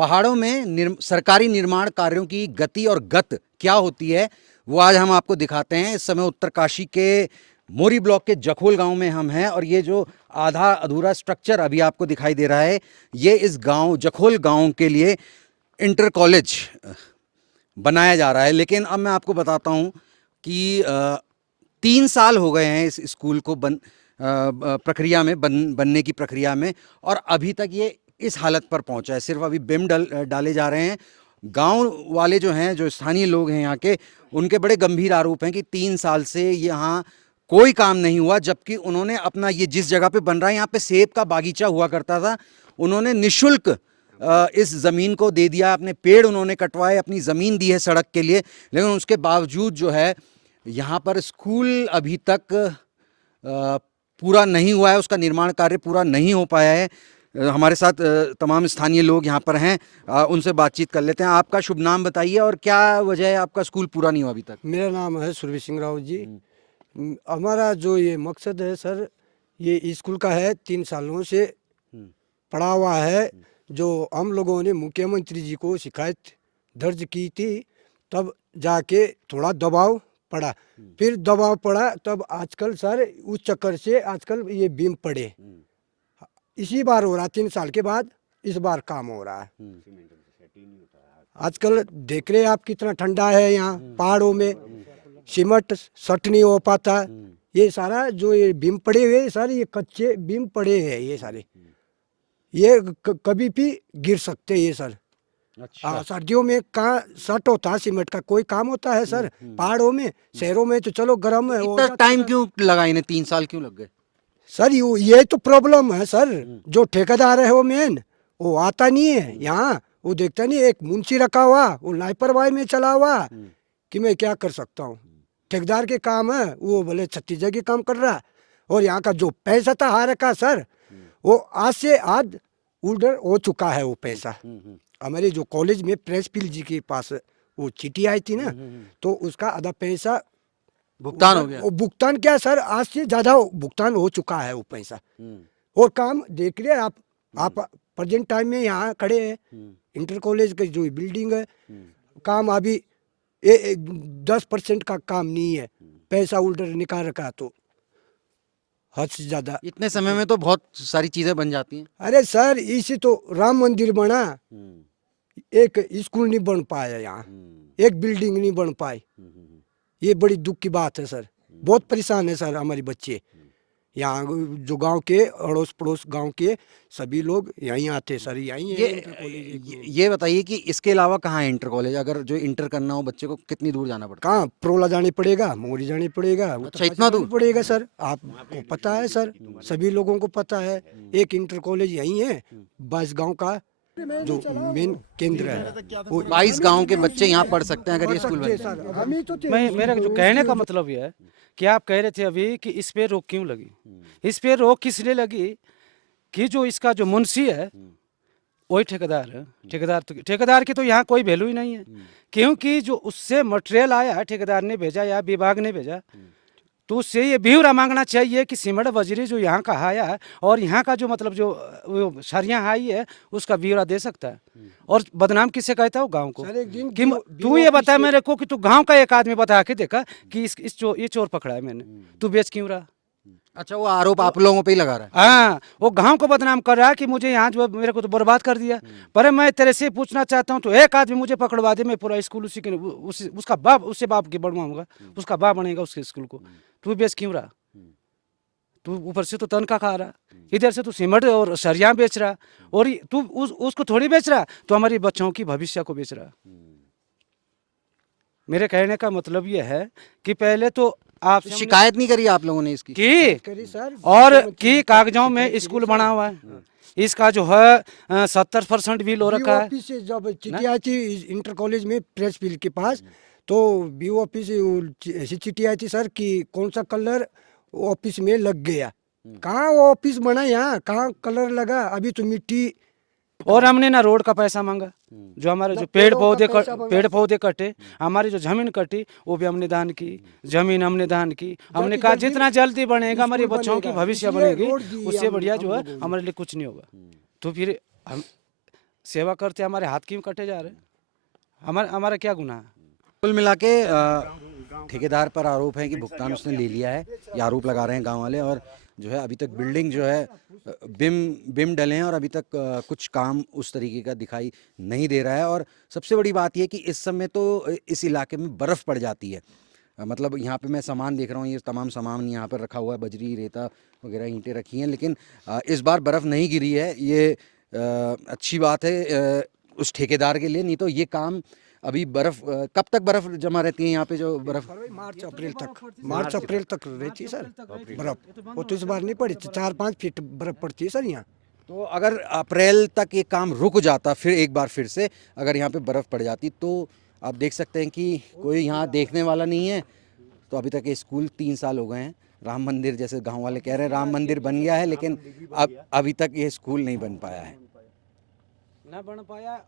पहाड़ों में सरकारी निर्माण कार्यों की गति और गत क्या होती है, वो आज हम आपको दिखाते हैं। इस समय उत्तरकाशी के मोरी ब्लॉक के जखोल गांव में हम हैं और ये जो आधा अधूरा स्ट्रक्चर अभी आपको दिखाई दे रहा है, ये इस गांव जखोल गांव के लिए इंटर कॉलेज बनाया जा रहा है। लेकिन अब मैं आपको बताता हूं कि 3 साल हो गए हैं इस स्कूल को प्रक्रिया में बनने की प्रक्रिया में, और अभी तक ये इस हालत पर पहुंचा है। सिर्फ अभी बिम डाले जा रहे हैं। गांव वाले जो हैं, जो स्थानीय लोग हैं यहाँ के, उनके बड़े गंभीर आरोप हैं कि 3 साल से यहाँ कोई काम नहीं हुआ, जबकि उन्होंने अपना ये जिस जगह पे बन रहा है, यहाँ पे सेब का बागीचा हुआ करता था, उन्होंने निःशुल्क इस ज़मीन को दे दिया। अपने पेड़ उन्होंने कटवाए, अपनी ज़मीन दी है सड़क के लिए, लेकिन उसके बावजूद जो है यहाँ पर स्कूल अभी तक पूरा नहीं हुआ है, उसका निर्माण कार्य पूरा नहीं हो पाया है। हमारे साथ तमाम स्थानीय लोग यहाँ पर हैं, उनसे बातचीत कर लेते हैं। आपका शुभ नाम बताइए और क्या वजह है आपका स्कूल पूरा नहीं हुआ अभी तक? मेरा नाम है सुरभि सिंह राव जी। हमारा जो ये मकसद है सर, ये स्कूल का है, 3 सालों से पड़ा हुआ है। जो हम लोगों ने मुख्यमंत्री जी को शिकायत दर्ज की थी, तब जाके थोड़ा दबाव पड़ा, फिर दबाव पड़ा, तब आजकल सर उस चक्कर से आजकल ये बीम पड़े। इसी बार हो रहा, 3 साल के बाद इस बार काम हो रहा है। आजकल देख रहे हैं आप कितना ठंडा है यहाँ पहाड़ों में, सीमेंट सट नहीं हो पाता। ये सारा जो ये बीम पड़े हुए सारे, ये कच्चे बीम पड़े हैं, ये सारे ये कभी भी गिर सकते हैं ये सर। अच्छा। सर्दियों में कहाँ सट होता है, सीमेंट का कोई काम होता है सर? पहाड़ों में, शहरों में तो चलो गर्म है। इतना टाइम क्यों लगा इन्हें? 3 साल क्यों लग गए सर? ये तो प्रॉब्लम है सर। जो ठेकेदार है वो मेन, वो आता नहीं है यहाँ, वो देखता नहीं। एक मुंशी रखा हुआ, वो लापरवाही में चला हुआ कि मैं क्या कर सकता हूँ। ठेकेदार के काम है, वो बोले छत्तीसगढ़ के काम कर रहा है। और यहाँ का जो पैसा था हार का सर, वो आज से आज उधर हो चुका है वो पैसा। हमारे जो कॉलेज में प्रेस फील्ड जी के पास वो चिट्ठी आई थी ना, तो उसका आधा पैसा भुगतान हो गया? वो भुगतान क्या सर, आज से ज्यादा भुगतान हो चुका है वो पैसा। और काम देख रहे हैं आप प्रेजेंट टाइम में यहाँ खड़े हैं, इंटर कॉलेज की जो बिल्डिंग है, काम अभी 10% का काम नहीं है। पैसा उल्टर निकाल रखा है, तो हद से ज्यादा। इतने समय में तो बहुत सारी चीजें बन जाती हैं। अरे सर, इसी तो राम मंदिर बना, एक स्कूल नहीं बन पाया यहाँ, एक बिल्डिंग नहीं बन पाई। ये बड़ी दुख की बात है सर। बहुत परेशान है सर हमारे बच्चे। यहाँ जो गांव के अड़ोस पड़ोस गांव के सभी लोग यहीं आते सर, यहीं है इंटर कॉलेज। ये बताइए कि इसके अलावा कहाँ है इंटर कॉलेज? अगर जो इंटर करना हो बच्चे को, कितनी दूर जाना पड़ता है? कहाँ? प्रोला जाने पड़ेगा, मोरी जाने पड़ेगा। अच्छा, इतना दूर पड़ेगा सर? आपको पता है सर, सभी लोगों को पता है। एक इंटर कॉलेज यहीं है, 22 गाँव का जो मेन केंद्र है। वो 22 गांव के बच्चे यहाँ पढ़ सकते हैं अगर ये स्कूल बन जाए। मैं मेरा जो कहने का मतलब ये है कि आप कह रहे थे अभी कि इस पे रोक क्यों लगी? इस पे रोक किस लिए लगी कि जो इसका जो मुंशी है वही ठेकेदार है। ठेकेदार की तो यहाँ कोई वैल्यू ही नहीं है, क्योंकि जो उससे मटेरियल आया है, ठेकेदार ने भेजा या विभाग ने भेजा, तो उससे ये ब्यौरा मांगना चाहिए कि सीमेंट बजरी जो यहाँ का आया है और यहाँ का जो मतलब जो सरियाँ आई है, उसका ब्यौरा दे सकता है। और बदनाम किससे कहता है? वो गाँव को। कि तू ये बता मेरे को कि तू गांव का एक आदमी बता के देखा कि ये चोर पकड़ा है मैंने, तू बेच क्यों रहा? अच्छा, वो आरोप आप लोगों पे ही लगा रहा है? हाँ, वो गांव को बदनाम कर रहा है कि मुझे यहाँ जो मेरे को तो बर्बाद कर दिया। पर मैं तेरे से पूछना चाहता हूँ, तो एक आदमी मुझे पकड़वा दे, मैं पूरा स्कूल उसी के उसका बाप, उससे बाप की बढ़वाऊंगा, उसका बाप बनेगा उसके स्कूल को। तू बेच क्यों रहा? तू ऊपर से तो तनख्वाह खा रहा, इधर से तू सीमेंट और सरिया बेच रहा, और तू उसको थोड़ी बेच रहा, तो हमारी बच्चों की भविष्य को बेच रहा। मेरे कहने का मतलब ये है कि पहले तो आप शिकायत नहीं करी आप लोगों ने इसकी? करी सर, और की कागजों में स्कूल बना हुआ है, इसका जो है 70% बिल हो रखा है। ऑफिस से जब चिट्ठी आई थी इंटर कॉलेज में प्रेस फील्ड के पास, तो बीओ ऑफिस से ऐसी चिट्ठी आई थी सर कि कौन सा कलर ऑफिस में लग गया। कहाँ वो ऑफिस बना यहाँ, कहाँ कलर लगा? अभी तो मिट्टी। और हमने ना रोड का पैसा मांगा, जो हमारे जो पेड़ पौधे कटे, हमारी जो जमीन कटी, वो भी हमने दान की। जमीन हमने दान की। हमने कहा जितना जल्दी बनेगा हमारे बच्चों की भविष्य बनेगी, उससे बढ़िया जो है हमारे लिए कुछ नहीं होगा। तो फिर हम सेवा करते हमारे हाथ क्यों कटे जा रहे? हमारा हमारा क्या गुनाह है? कुल मिला के ठेकेदार पर आरोप है कि भुगतान उसने ले लिया है, ये आरोप लगा रहे हैं गांव वाले। और जो है अभी तक बिल्डिंग जो है बिम डले हैं और अभी तक कुछ काम उस तरीके का दिखाई नहीं दे रहा है। और सबसे बड़ी बात यह कि इस समय तो इस इलाके में बर्फ़ पड़ जाती है। मतलब यहाँ पे मैं सामान देख रहा हूँ, ये तमाम सामान यहाँ पर रखा हुआ है, बजरी रेता वगैरह ईंटें रखी हैं, लेकिन इस बार बर्फ़ नहीं गिरी है। ये अच्छी बात है उस ठेकेदार के लिए, नहीं तो ये काम अभी बर्फ़ कब तक बर्फ़ जमा रहती है यहाँ पे जो बर्फ़? मार्च अप्रैल तक रहती है सर बर्फ। वो तो इस बार नहीं पड़ी, 4-5 फीट बर्फ पड़ती है सर यहाँ। तो अगर अप्रैल तक ये काम रुक जाता, फिर एक बार फिर से अगर यहाँ पे बर्फ़ पड़ जाती, तो आप देख सकते हैं कि कोई यहाँ देखने वाला नहीं है। तो अभी तक ये स्कूल 3 साल हो गए हैं। राम मंदिर, जैसे गांव वाले कह रहे हैं, राम मंदिर बन गया है, लेकिन अब अभी तक ये स्कूल नहीं बन पाया है। ना बन पाया।